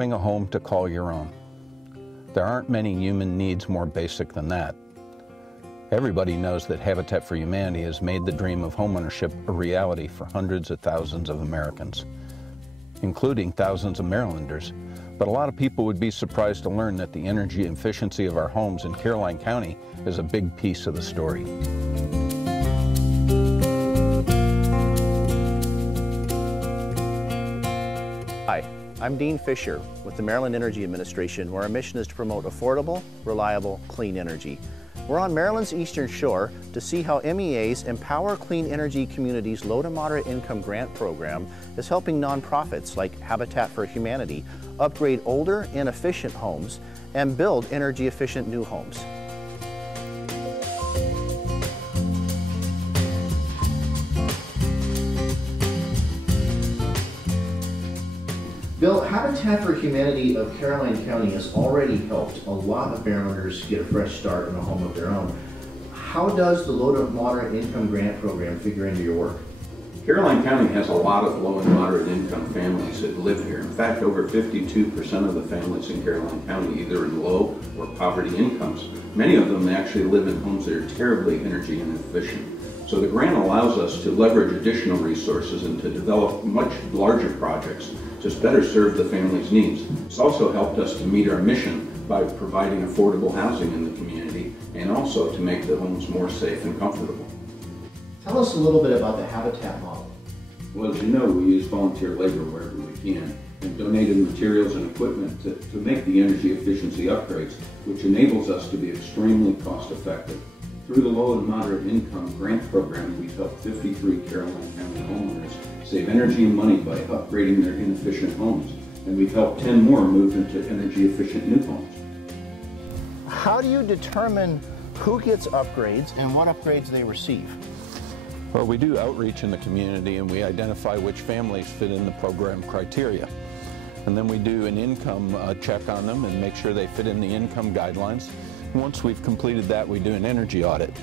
having a home to call your own. There aren't many human needs more basic than that. Everybody knows that Habitat for Humanity has made the dream of homeownership a reality for hundreds of thousands of Americans, including thousands of Marylanders. But a lot of people would be surprised to learn that the energy efficiency of our homes in Caroline County is a big piece of the story. Hi, I'm Dean Fisher with the Maryland Energy Administration, where our mission is to promote affordable, reliable, clean energy. We're on Maryland's Eastern Shore to see how MEA's Empower Clean Energy Communities Low to Moderate Income Grant Program is helping nonprofits like Habitat for Humanity upgrade older, inefficient homes and build energy-efficient new homes. Bill, Habitat for Humanity of Caroline County has already helped a lot of Marylanders get a fresh start in a home of their own. How does the Low to Moderate Income Grant Program figure into your work? Caroline County has a lot of low and moderate income families that live here. In fact, over 52% of the families in Caroline County either in low or poverty incomes. Many of them actually live in homes that are terribly energy inefficient. So the grant allows us to leverage additional resources and to develop much larger projects to better serve the family's needs. It's also helped us to meet our mission by providing affordable housing in the community and also to make the homes more safe and comfortable. Tell us a little bit about the Habitat model. Well, as you know, we use volunteer labor wherever we can and donated materials and equipment to make the energy efficiency upgrades, which enables us to be extremely cost effective. Through the Low and Moderate Income Grant Program, we've helped 53 Caroline County homeowners save energy and money by upgrading their inefficient homes. And we've helped 10 more move into energy efficient new homes. How do you determine who gets upgrades and what upgrades they receive? Well, we do outreach in the community and we identify which families fit in the program criteria. And then we do an income check on them and make sure they fit in the income guidelines. And once we've completed that, we do an energy audit.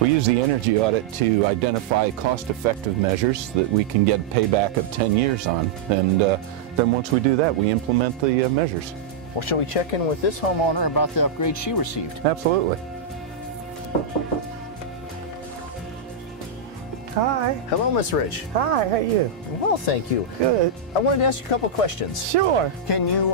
We use the energy audit to identify cost-effective measures that we can get payback of 10 years on. And then once we do that, we implement the measures. Well, shall we check in with this homeowner about the upgrade she received? Absolutely. Hi. Hello, Miss Rich. Hi, how are you? Well, thank you. Good. I wanted to ask you a couple questions. Sure. Can you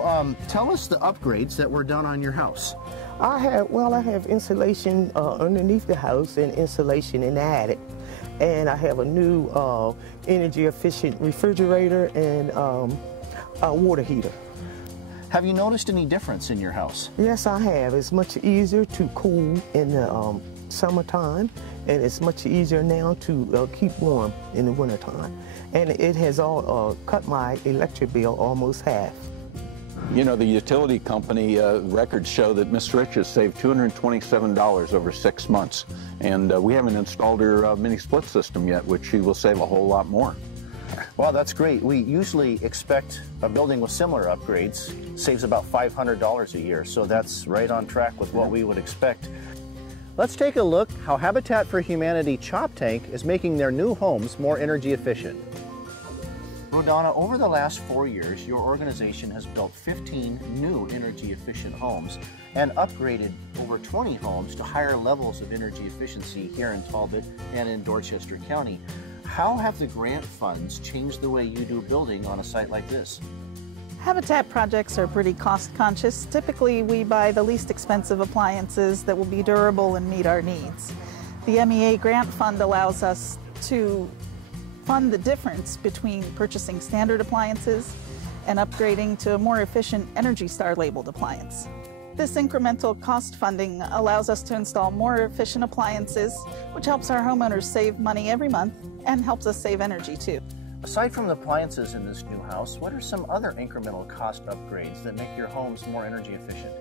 tell us the upgrades that were done on your house? I have insulation underneath the house and insulation in the attic. And I have a new energy efficient refrigerator and a water heater. Have you noticed any difference in your house? Yes, I have. It's much easier to cool in the summertime, and it's much easier now to keep warm in the wintertime. And it has all cut my electric bill almost half. You know, the utility company records show that Miss Rich has saved $227 over 6 months. And we haven't installed her mini split system yet, which she will save a whole lot more. Well, that's great. We usually expect a building with similar upgrades saves about $500 a year. So that's right on track with what we would expect. Let's take a look how Habitat for Humanity Chop Tank is making their new homes more energy efficient. Rodana, over the last 4 years, your organization has built 15 new energy-efficient homes and upgraded over 20 homes to higher levels of energy efficiency here in Talbot and in Dorchester County. How have the grant funds changed the way you do building on a site like this? Habitat projects are pretty cost-conscious. Typically, we buy the least expensive appliances that will be durable and meet our needs. The MEA Grant Fund allows us to fund the difference between purchasing standard appliances and upgrading to a more efficient Energy Star labeled appliance. This incremental cost funding allows us to install more efficient appliances, which helps our homeowners save money every month and helps us save energy too. Aside from the appliances in this new house, what are some other incremental cost upgrades that make your homes more energy efficient?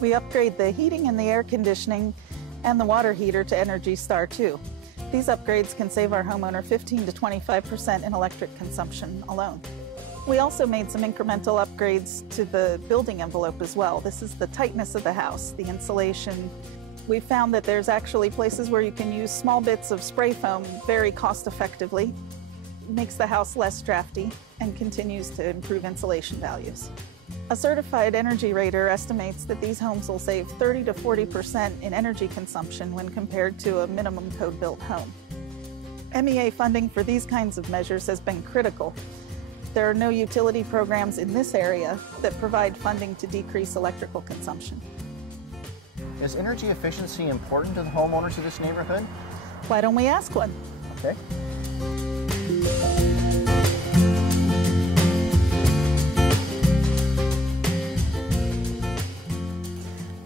We upgrade the heating and the air conditioning and the water heater to Energy Star 2. These upgrades can save our homeowner 15 to 25% in electric consumption alone. We also made some incremental upgrades to the building envelope as well. This is the tightness of the house, the insulation. We found that there's actually places where you can use small bits of spray foam very cost effectively. It makes the house less drafty and continues to improve insulation values. A certified energy rater estimates that these homes will save 30 to 40% in energy consumption when compared to a minimum code-built home. MEA funding for these kinds of measures has been critical. There are no utility programs in this area that provide funding to decrease electrical consumption. Is energy efficiency important to the homeowners of this neighborhood? Why don't we ask one? Okay.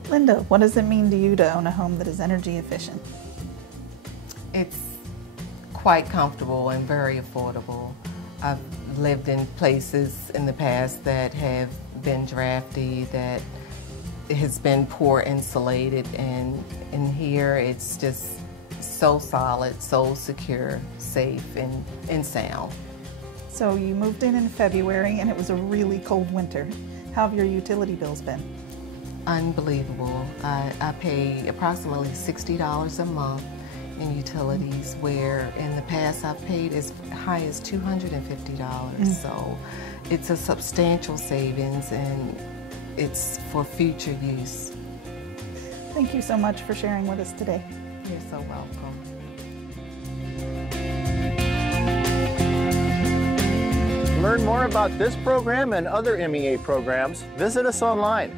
Linda, what does it mean to you to own a home that is energy efficient? It's quite comfortable and very affordable. I've lived in places in the past that have been drafty, that has been poor insulated, and in here it's just so solid, so secure, safe, and sound. So you moved in February and it was a really cold winter. How have your utility bills been? Unbelievable. I pay approximately $60 a month in utilities, where in the past I've paid as high as $250. So it's a substantial savings, and it's for future use. Thank you so much for sharing with us today. You're so welcome. To learn more about this program and other MEA programs, visit us online.